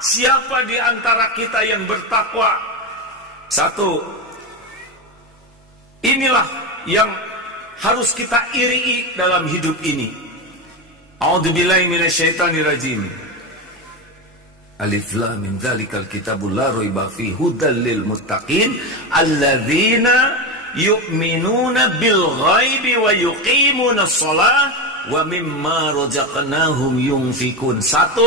Siapa di antara kita yang bertakwa? Satu, inilah yang harus kita irii dalam hidup ini. A'udzubillahi minasyaitonirrajim. Alif lam mim dzalikal kitabul la raiba fihi hudal lil muttaqin alladzina yu'minuna bil ghaibi wa yuqimuna shalah wa mimma razaqnahum yunfikun. Satu,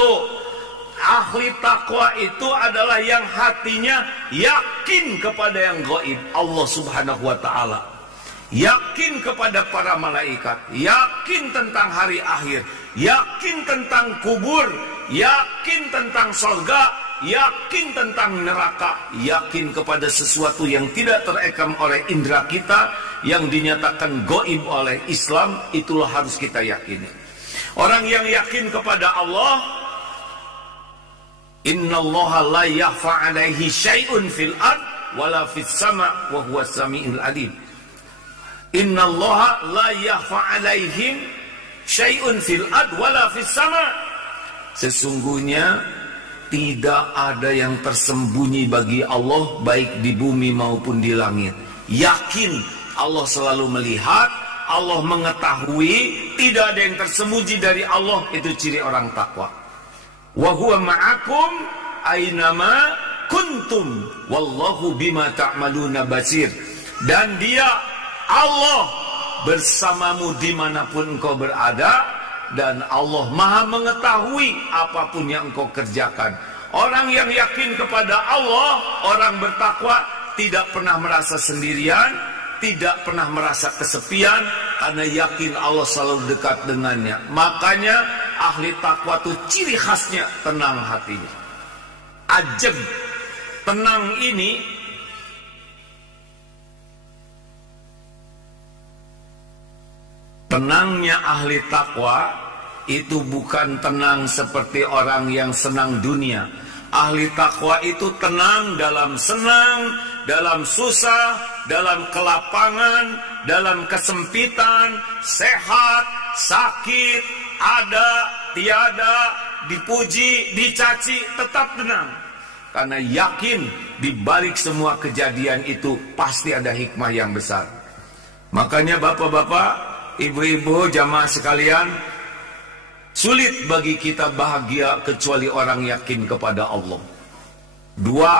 ahli takwa itu adalah yang hatinya yakin kepada yang gaib, Allah Subhanahu wa taala. Yakin kepada para malaikat, yakin tentang hari akhir, yakin tentang kubur, yakin tentang surga, yakin tentang neraka, yakin kepada sesuatu yang tidak terekam oleh indera kita, yang dinyatakan gaib oleh Islam. Itulah harus kita yakini. Orang yang yakin kepada Allah, innallaha la yakhfa alaihi syai'un fil ard wala fis sama' wa huwas samiul alim. Innallaha la yakhfa alaihim syai'un fil ard wala fis sama'. Sesungguhnya tidak ada yang tersembunyi bagi Allah, baik di bumi maupun di langit. Yakin Allah selalu melihat, Allah mengetahui, tidak ada yang tersembunyi dari Allah. Itu ciri orang takwa. Wa huwa ma'akum aynama kuntum wallahu bima ta'maluna basir. Dan dia, Allah, bersamamu dimanapun engkau berada, dan Allah maha mengetahui apapun yang engkau kerjakan. Orang yang yakin kepada Allah, orang bertakwa, tidak pernah merasa sendirian, tidak pernah merasa kesepian, karena yakin Allah selalu dekat dengannya. Makanya ahli takwa itu ciri khasnya tenang hatinya, ajem. Tenang ini tenangnya ahli takwa itu bukan tenang seperti orang yang senang dunia. Ahli takwa itu tenang dalam senang, dalam susah, dalam kelapangan, dalam kesempitan, sehat, sakit, ada, tiada, dipuji, dicaci, tetap tenang. Karena yakin di balik semua kejadian itu pasti ada hikmah yang besar. Makanya bapak-bapak, ibu-ibu, jamaah sekalian, sulit bagi kita bahagia kecuali orang yakin kepada Allah. Dua,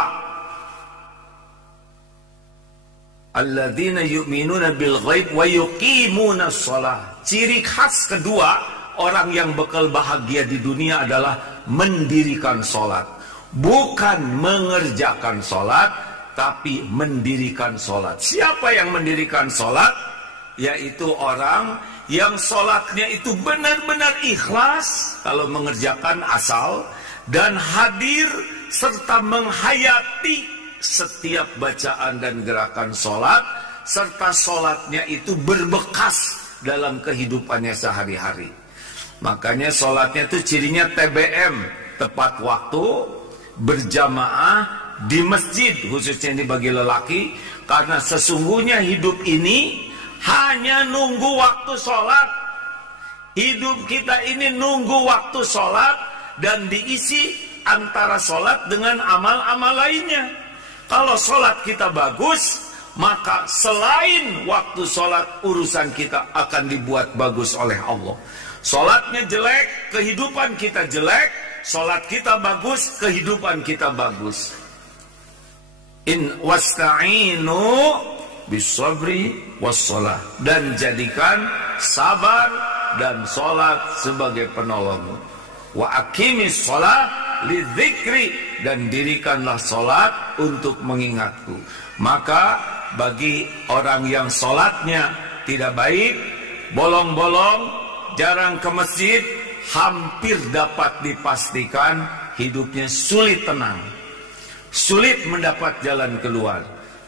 alladzina yu'minuna bil ghaib wa yuqimuna shalah. Ciri khas kedua orang yang bakal bahagia di dunia adalah mendirikan sholat. Bukan mengerjakan sholat, tapi mendirikan sholat. Siapa yang mendirikan sholat? Yaitu orang yang sholatnya itu benar-benar ikhlas kalau mengerjakan asal, dan hadir serta menghayati setiap bacaan dan gerakan sholat, serta sholatnya itu berbekas dalam kehidupannya sehari-hari. Makanya sholatnya itu cirinya TBM, tepat waktu, berjamaah di masjid, khususnya ini bagi lelaki, karena sesungguhnya hidup ini hanya nunggu waktu sholat. Hidup kita ini nunggu waktu sholat, dan diisi antara sholat dengan amal-amal lainnya. Kalau sholat kita bagus, maka selain waktu sholat, urusan kita akan dibuat bagus oleh Allah. Sholatnya jelek, kehidupan kita jelek. Sholat kita bagus, kehidupan kita bagus. In wasta'inu bisabri wassalah. Dan jadikan sabar dan sholat sebagai penolongmu. Wa aqimis sholat lidzikri. Dan dirikanlah sholat untuk mengingatku. Maka bagi orang yang sholatnya tidak baik, bolong-bolong, jarang ke masjid, hampir dapat dipastikan hidupnya sulit tenang, sulit mendapat jalan keluar.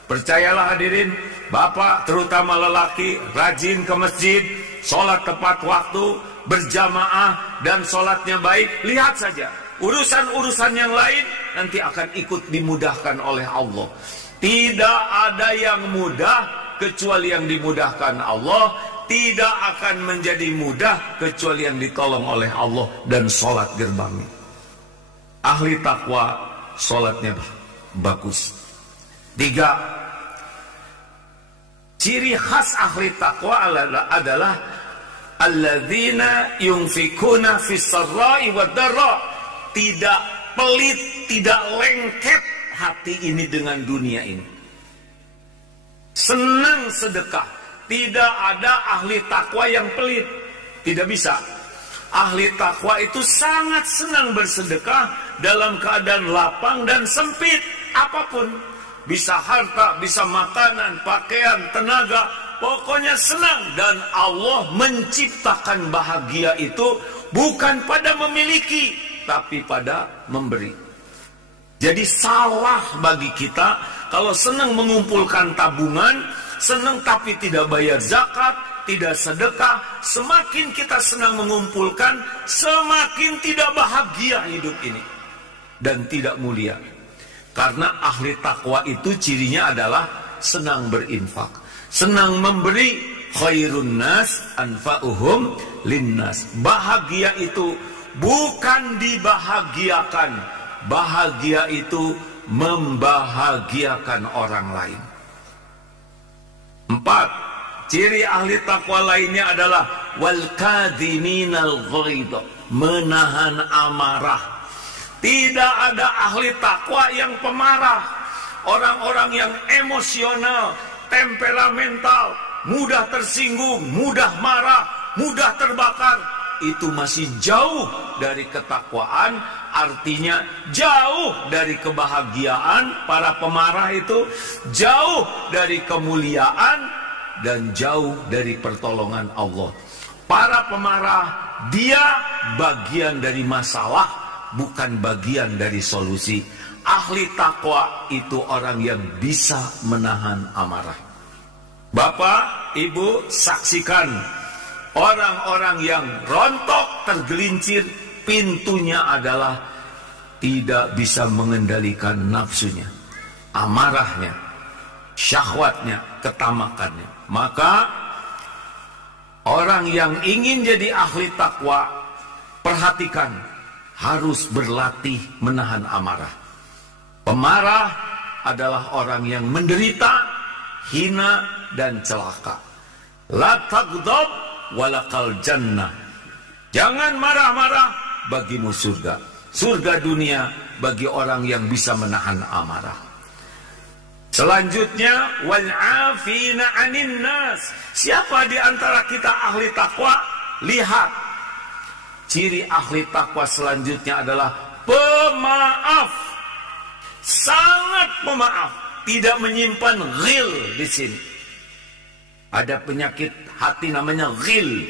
Percayalah hadirin, bapak terutama lelaki, rajin ke masjid, sholat tepat waktu, berjamaah, dan sholatnya baik. Lihat saja, urusan-urusan yang lain nanti akan ikut dimudahkan oleh Allah. Tidak ada yang mudah kecuali yang dimudahkan Allah. Tidak akan menjadi mudah kecuali yang ditolong oleh Allah, dan sholat gerbangnya. ahli takwa sholatnya bagus. 3, ciri khas ahli takwa adalah alladzina yunfikuna fis sarra'i wad dharra, tidak pelit, tidak lengket hati ini dengan dunia ini, senang sedekah. Tidak ada ahli takwa yang pelit, tidak bisa. Ahli takwa itu sangat senang bersedekah dalam keadaan lapang dan sempit, apapun. Bisa harta, bisa makanan, pakaian, tenaga, pokoknya senang. Dan Allah menciptakan bahagia itu bukan pada memiliki, tapi pada memberi. Jadi salah bagi kita kalau senang mengumpulkan tabungan, senang tapi tidak bayar zakat, tidak sedekah. Semakin kita senang mengumpulkan, semakin tidak bahagia hidup ini dan tidak mulia. Karena ahli takwa itu cirinya adalah senang berinfak, senang memberi. Khairun nas anfa'uhum linnas. Bahagia itu bukan dibahagiakan, bahagia itu membahagiakan orang lain. 4, ciri ahli takwa lainnya adalah wal kadhiminal ghaidh, menahan amarah. Tidak ada ahli takwa yang pemarah. Orang-orang yang emosional, temperamental, mudah tersinggung, mudah marah, mudah terbakar, itu masih jauh dari ketakwaan. Artinya jauh dari kebahagiaan. Para pemarah itu jauh dari kemuliaan dan jauh dari pertolongan Allah. Para pemarah, dia bagian dari masalah, bukan bagian dari solusi. Ahli takwa itu orang yang bisa menahan amarah. Bapak, Ibu, saksikan orang-orang yang rontok, tergelincir, pintunya adalah tidak bisa mengendalikan nafsunya, amarahnya, syahwatnya, ketamakannya. Maka orang yang ingin jadi ahli takwa, perhatikan, harus berlatih menahan amarah. Pemarah adalah orang yang menderita, hina, dan celaka. La taghdab walakal jannah. Jangan marah-marah, bagimu surga. Surga dunia bagi orang yang bisa menahan amarah. Selanjutnya, wal afina 'anin nas. Siapa di antara kita ahli takwa? Lihat. Ciri ahli takwa selanjutnya adalah pemaaf. Sangat pemaaf, tidak menyimpan ghil di sini. Ada penyakit hati namanya ghil,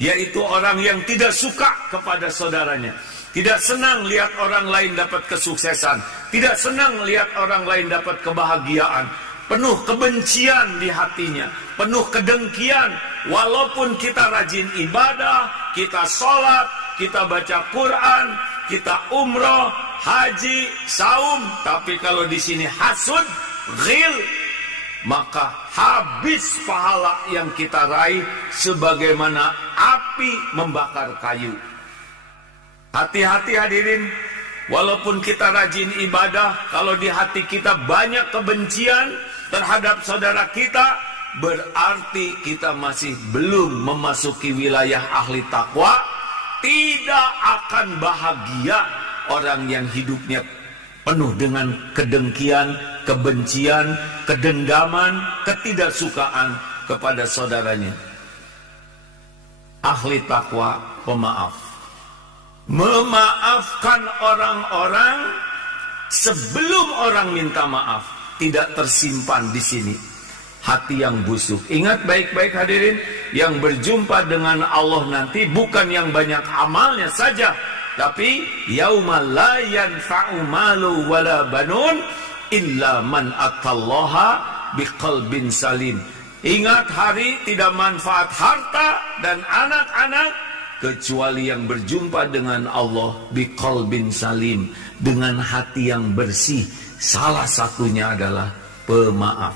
yaitu orang yang tidak suka kepada saudaranya, tidak senang lihat orang lain dapat kesuksesan, tidak senang lihat orang lain dapat kebahagiaan, penuh kebencian di hatinya, penuh kedengkian. Walaupun kita rajin ibadah, kita sholat, kita baca Quran, kita umroh, haji, saum, tapi kalau di sini hasud, ghil, maka habis pahala yang kita raih sebagaimana api membakar kayu. Hati-hati hadirin, walaupun kita rajin ibadah, kalau di hati kita banyak kebencian terhadap saudara kita, berarti kita masih belum memasuki wilayah ahli takwa. Tidak akan bahagia orang yang hidupnya penuh dengan kedengkian, kebencian, kedendaman, ketidaksukaan kepada saudaranya. Ahli takwa pemaaf, memaafkan orang-orang sebelum orang minta maaf, tidak tersimpan di sini hati yang busuk. Ingat baik-baik hadirin, yang berjumpa dengan Allah nanti bukan yang banyak amalnya saja, tapi yauma la yanfa'u malu wala banun illa man atallaha biqalbin salim. Ingat hari tidak manfaat harta dan anak-anak kecuali yang berjumpa dengan Allah biqalbin salim, dengan hati yang bersih. Salah satunya adalah pemaaf.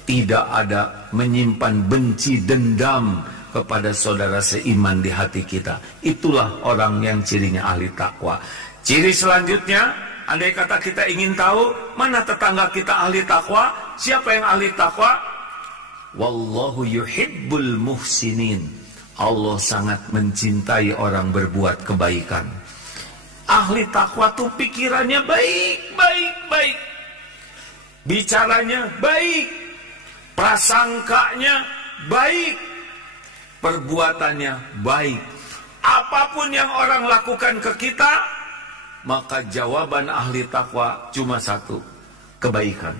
Tidak ada menyimpan benci, dendam kepada saudara seiman di hati kita. Itulah orang yang cirinya ahli takwa. Ciri selanjutnya, andai kata kita ingin tahu mana tetangga kita ahli takwa, siapa yang ahli takwa? Wallahu yuhibbul muhsinin. Allah sangat mencintai orang berbuat kebaikan. Ahli takwa tuh pikirannya baik, baik, baik. Bicaranya baik, prasangkanya baik, perbuatannya baik. Apapun yang orang lakukan ke kita, maka jawaban ahli takwa cuma satu, kebaikan.